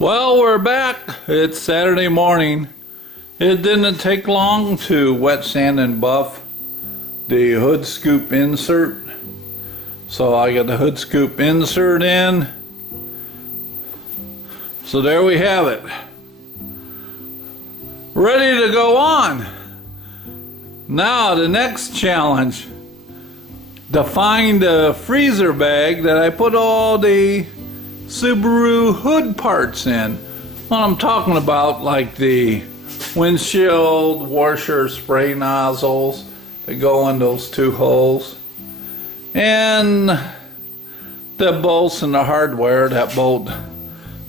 Well, we're back. It's Saturday morning. It didn't take long to wet sand and buff the hood scoop insert. So I got the hood scoop insert in. So there we have it. Ready to go on. Now the next challenge. To find a freezer bag that I put all the Subaru hood parts in. What I'm talking about, like the windshield washer spray nozzles that go in those two holes, and the bolts and the hardware that bolt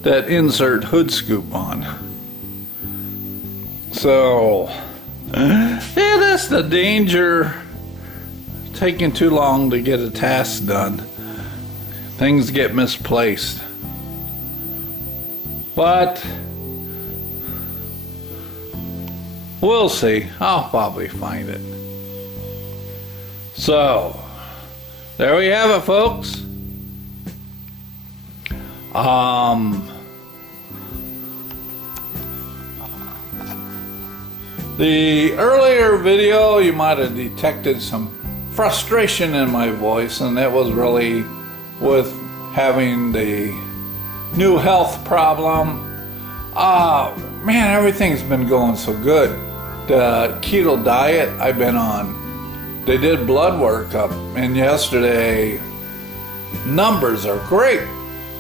that insert hood scoop on. So yeah, that's the danger, taking too long to get a task done. Things get misplaced. But we'll see. I'll probably find it. So there we have it, folks. The earlier video, you might have detected some frustration in my voice, and that was really with having the new health problem. Man, everything's been going so good. The keto diet I've been on, they did blood work up, and yesterday numbers are great.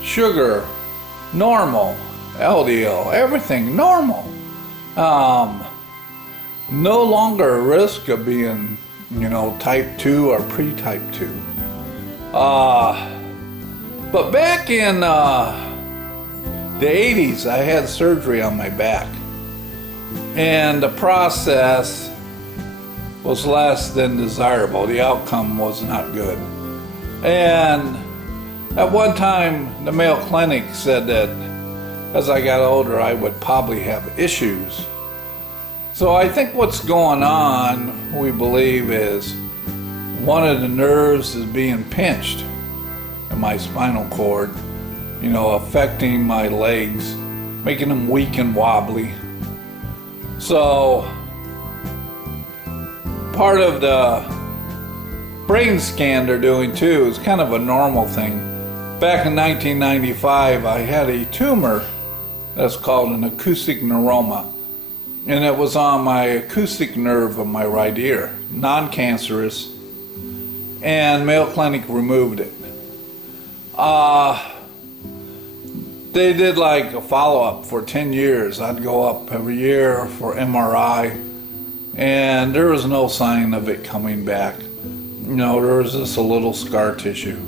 Sugar normal, LDL, everything normal. No longer a risk of being, type 2 or pre-type 2. But back in the 80s, I had surgery on my back, and the process was less than desirable. The outcome was not good. And at one time, the Mayo Clinic said that as I got older, I would probably have issues. So I think what's going on, we believe, is one of the nerves is being pinched in my spinal cord, affecting my legs, making them weak and wobbly. So part of the brain scan they're doing too is kind of a normal thing. Back in 1995, I had a tumor that's called an acoustic neuroma, and it was on my acoustic nerve of my right ear, non-cancerous, and Mayo Clinic removed it. They did like a follow-up for 10 years. I'd go up every year for MRI, and there was no sign of it coming back. There was just a little scar tissue.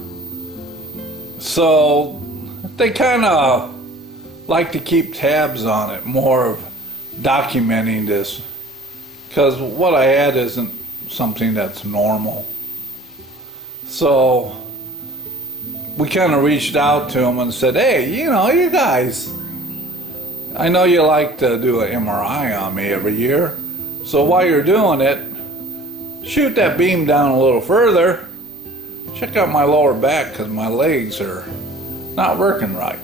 So they kind of like to keep tabs on it, more of documenting this, because what I had isn't something that's normal. So we kind of reached out to them and said, hey, you guys, I know you like to do an MRI on me every year, so while you're doing it, shoot that beam down a little further, check out my lower back, because my legs are not working right.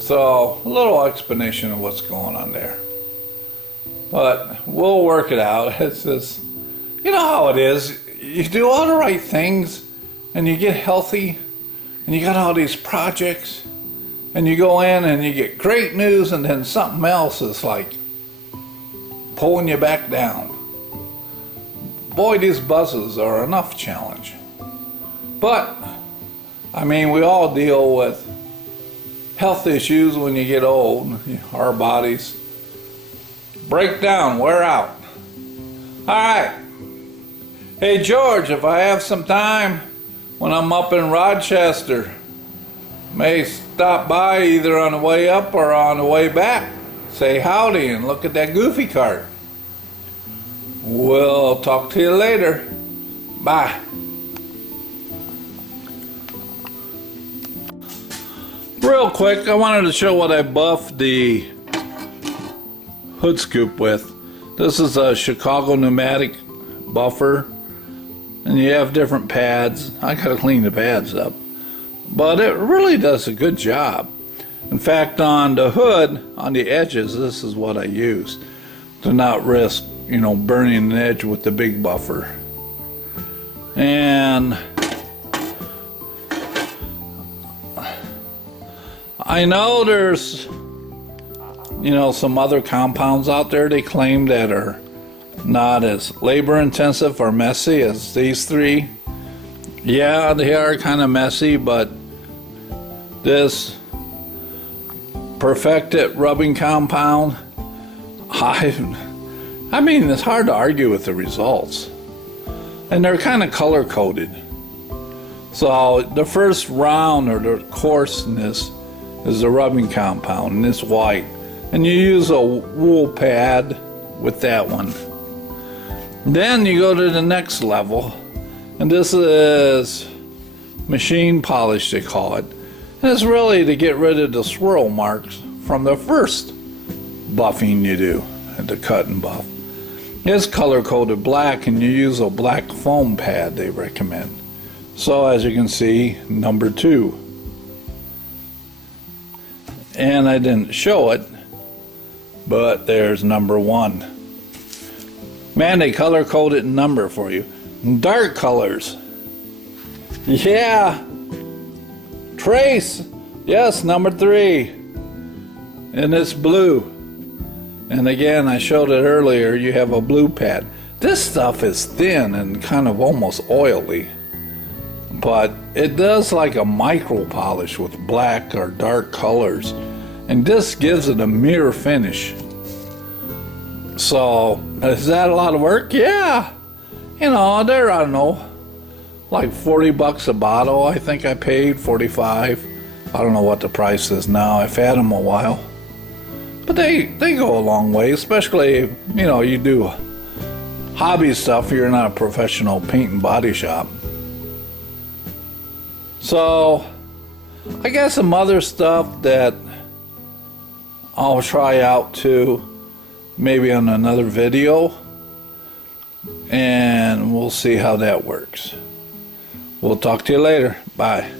So a little explanation of what's going on there. But we'll work it out. It's just, how it is. You do all the right things, and you get healthy, and you got all these projects, and you go in and you get great news, and then something else is like pulling you back down. Boy, these buses are enough challenge. But, we all deal with health issues when you get old. Our bodies break down, wear out. All right. Hey, George, if I have some time, when I'm up in Rochester, may stop by either on the way up or on the way back. Say howdy and look at that goofy cart. We'll talk to you later. Bye. Real quick, I wanted to show what I buffed the hood scoop with. This is a Chicago pneumatic buffer, and you have different pads. I gotta clean the pads up, but it really does a good job. In fact, on the hood, on the edges, this is what I use to not risk, you know, burning an edge with the big buffer. And I know there's, you know, some other compounds out there they claim that are not as labor intensive or messy as these three. Yeah, they are kind of messy, but this perfected rubbing compound, I mean, it's hard to argue with the results. And they're kind of color coded. So the first round, or the coarseness, is the rubbing compound, and it's white. And you use a wool pad with that one. Then you go to the next level, and this is machine polish, they call it. And it's really to get rid of the swirl marks from the first buffing you do, the cut and buff. It's color coded black, and you use a black foam pad they recommend. So as you can see, number 2. And I didn't show it, but there's number 1. Man, they color coded number for you. Dark colors. Yeah. Trace. Yes, number 3. And it's blue. And again, I showed it earlier, you have a blue pad. This stuff is thin and kind of almost oily. But it does like a micro polish with black or dark colors. And this gives it a mirror finish. So, is that a lot of work? Yeah. You know, they're, I don't know, like 40 bucks a bottle. I think I paid 45. I don't know what the price is now. I've had them a while. But they go a long way, especially if, you know, you do hobby stuff. You're not a professional paint and body shop. So, I got some other stuff that I'll try out too, maybe on another video, and we'll see how that works. We'll talk to you later. Bye.